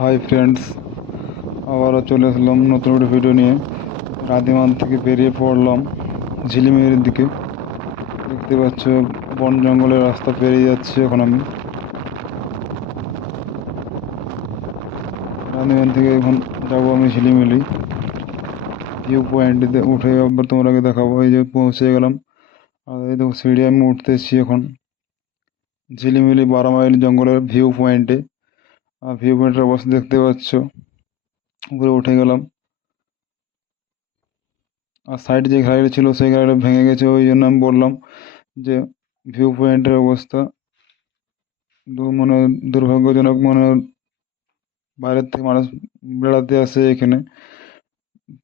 Hi friends আবারও চলে আসলাম নতুন একটা ভিডিও নিয়ে। রাধিমান থেকে বেরিয়ে পড়লাম ঝিলিমিলির দিকে। দেখতে পাচ্ছ, বন জঙ্গলের রাস্তা পেরিয়ে যাচ্ছি এখন আমি। রাধিমান থেকে এখন যাব আমি ঝিলিমিলি। ভিউ পয়েন্টে উঠে একবার তোমাকে দেখাবো। এই যে পৌঁছে গেলাম। আর এই দেখো সিঁড়ি আমি উঠতেছি এখন। ঝিলিমিলি বারো মাইল জঙ্গলের ভিউ পয়েন্টে ভিউ পয়েন্টের অবস্থা দেখতে পাচ্ছ। উপরে উঠে গেলাম। আর সাইড যে গাড়িটা ছিল, সেই গাড়িটা ভেঙে গেছে, ওই জন্য আমি বললাম যে ভিউ পয়েন্টের অবস্থা মানে দুর্ভাগ্যজনক মানে বাইরের থেকে মানুষ বেড়াতে আসে এখানে।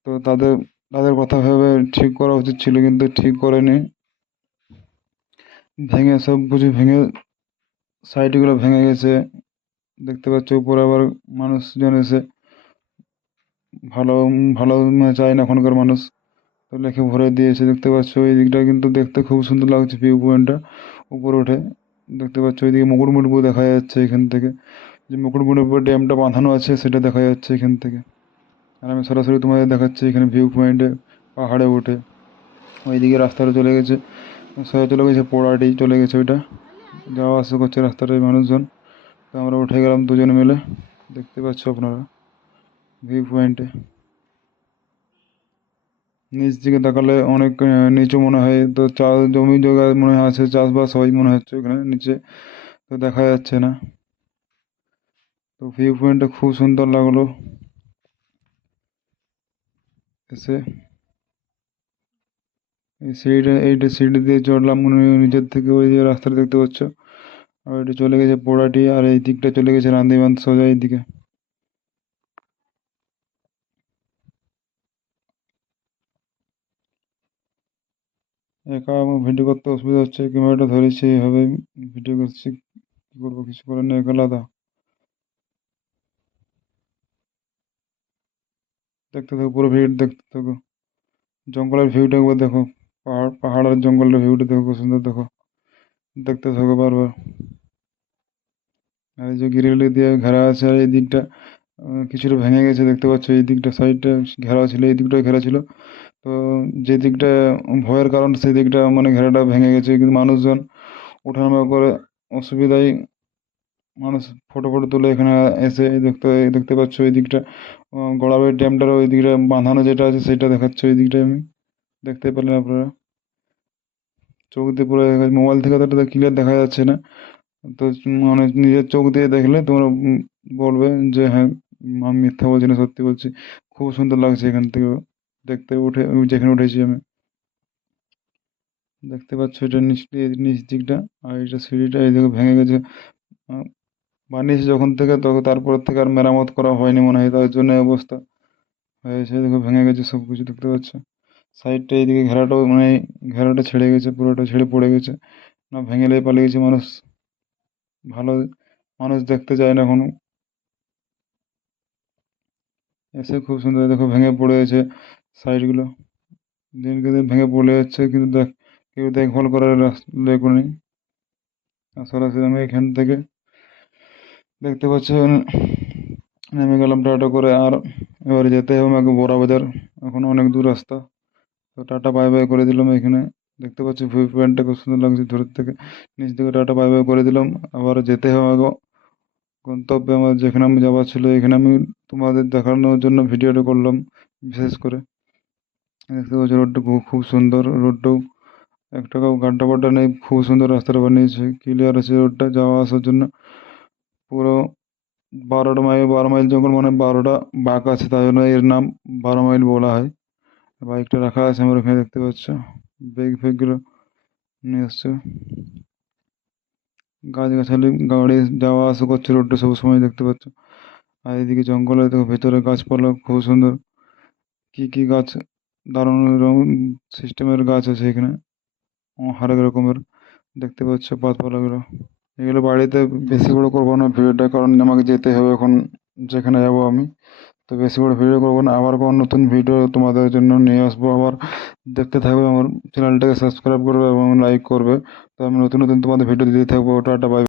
তো তাদের তাদের কথা ভেবে ঠিক করা উচিত ছিল, কিন্তু ঠিক করেনি। ভেঙে সব কিছু ভেঙে সাইডগুলো ভেঙে গেছে। দেখতে পাচ্ছ উপরে আবার মানুষজন এসে ভালো ভালো চায় না এখনকার মানুষ। তো লেখে ভরে দিয়েছে, দেখতে পাচ্ছ এই দিকটা কিন্তু দেখতে খুব সুন্দর লাগছে ভিউ পয়েন্টটা উপরে উঠে। দেখতে পাচ্ছ ওইদিকে মুকুটমণিপুর দেখা যাচ্ছে এখান থেকে। যে মুকুটমণিপুর ড্যামটা বাঁধানো আছে সেটা দেখা যাচ্ছে এখান থেকে। আর আমি সরাসরি তোমাদের দেখাচ্ছি এখানে ভিউ পয়েন্টে পাহাড়ে উঠে। ওইদিকে রাস্তাটা চলে গেছে সোজা চলে গেছে, পোড়াটি চলে গেছে ওইটা। যাওয়া আসা করছে রাস্তাটায় মানুষজন। তো আমরা উঠে গেলাম দুজন মিলে। দেখতে পাচ্ছ আপনারা ভিউ পয়েন্টে নিচ দিকে তাকালে অনেক নিচু মনে হয়, তো চাষ জমি জায়গা মনে আছে, চাষবাস হয় মনে হচ্ছে ওখানে, নিচে তো দেখা যাচ্ছে না। তো ভিউ পয়েন্টটা খুব সুন্দর লাগল। এসে এই সিঁড়িটা এইটা সিঁড়ি দিয়ে চড়লাম নিচের থেকে ওই যে রাস্তাটা দেখতে পাচ্ছ। আর এটা চলে গেছে পোড়াটি, আর এই দিকটা চলে গেছে রান্দিবান সোজা এই দিকে। একা আমার ভিডিও করতে অসুবিধা হচ্ছে ক্যামেরাটা ধরেছি এইভাবে ভিডিও করছি, কী করব, কিছু করার নেই আলাদা দেখতে থাকো, পুরো ভিউ, দেখতে থাকো। জঙ্গলের ভিউটা একবার দেখো, পাহাড় পাহাড় আর জঙ্গলের ভিউটা দেখো, সুন্দর দেখো। দেখতে থাকো বারবার। আর এই যে গ্রিল দিয়ে ঘেরা আছে, আর এই দিকটা কিছুটা ভেঙে গেছে, দেখতে পাচ্ছ, এই দিকটা সাইডটা ঘেরা ছিল, এই দিকটা ঘেরা ছিল। তো যে দিকটা ভয়ের কারণ, সেই দিকটা মানে ঘেরাটা ভেঙে গেছে, কিন্তু মানুষজন ওঠানামা করে অসুবিধায় মানুষ ফটো ফটো তুলে এখানে এসে দেখতে দেখতে পাচ্ছ, এই দিকটা গড়াবাড়ি ড্যামটার ওই দিকটা বাঁধানো যেটা আছে, সেটা দেখাচ্ছে ওই দিকটায় আমি। দেখতে পেলেন আপনারা। চোখ দিয়ে পুরো মোবাইল থেকে তো ক্লিয়ার দেখা যাচ্ছে না। তো মানে নিজের চোখ দিয়ে দেখলে তোমরা বলবে যে হ্যাঁ আমি মিথ্যা বলছি না, সত্যি বলছি। খুব সুন্দর লাগছে এখান থেকে দেখতে, উঠে যেখানে উঠেছি আমি। দেখতে পাচ্ছ এটা নিচ নিচ দিকটা, আর এটা সিঁড়িটা, এই ভেঙে গেছে। বানিয়েছে যখন থেকে, তখন তারপর থেকে আর মেরামত করা হয়নি মনে হয়, তার জন্য অবস্থা। হয়েছে, দেখো ভেঙে গেছে সব কিছু দেখতে পাচ্ছ। সাইডটা এইদিকে ঘেরাটাও মানে ঘেরাটা ছেড়ে গেছে, পুরোটা ছেড়ে পড়ে গেছে। না ভেঙে লেগে পালিয়ে গেছে মানুষ। ভালো মানুষ দেখতে চায় না কোনো। এসে খুব সুন্দর দেখো ভেঙে পড়ে আছে সাইডগুলো। দিনকে দিন ভেঙে পড়ে যাচ্ছে, কিন্তু দেখ, কেউ দেখভাল করার লোক নেই। সরাসরি আমি এখান থেকে দেখতে পাচ্ছ নেমে গেলাম টাটা করে। আর এবারে যেতে হবে আমাকে বড়া বাজার এখন অনেক দূর রাস্তা। তো টাটা বাই বাই করে দিলাম এখানে। দেখতে পাচ্ছি ভিউ পয়েন্টটা খুব সুন্দর লাগছে দূরের থেকে। নিচ থেকে টাটা বাই বাই করে দিলাম। আবার যেতে হবে গন্তব্যে আমার যেখানে আমি যাওয়ার ছিল, এখানে আমি তোমাদের দেখানোর জন্য ভিডিওটা করলাম, বিশেষ করে। দেখতে পাচ্ছি রোডটা খুব সুন্দর। রোডটাও এক টাকাও গাড্ডা ফাড্ডা নেই, খুব সুন্দর রাস্তাটা বানিয়েছে। ক্লিয়ার আছে রোডটা যাওয়া আসার জন্য। পুরো বারোটা মাইল বারো মাইল জঙ্গল মানে বারোটা বাঁক আছে, তাই জন্য এর নাম বারো মাইল বলা হয়। বাইকটা রাখা আছে আমরা ওখানে দেখতে পাচ্ছ। ব্যাগ ফ্যাগগুলো নিয়ে এসছে গাছগাছালি, গাড়ি যাওয়া আসা করছে, রোডটা সব সময় দেখতে পাচ্ছ। আর এদিকে জঙ্গলে দেখো, ভেতরে গাছপালা খুব সুন্দর। কি কি গাছ, দারুণ রঙ সিস্টেমের গাছ আছে এখানে। হরেক রকমের দেখতে পাচ্ছ পাতাগুলো এগুলো বাড়িতে বেশি বড় করব না ভিডিওটা, কারণ আমাকে যেতে হবে এখন, যেখানে যাব আমি। তো বেশি করে ভিডিও করব না। আবার কোনো নতুন ভিডিও তোমাদের জন্য নিয়ে আসব। আবার দেখতে থাকবে আমার চ্যানেলটাকে সাবস্ক্রাইব করবে এবং লাইক করবে। তো আমি নতুন নতুন তোমাদের ভিডিও দিতে থাকব। Tata bye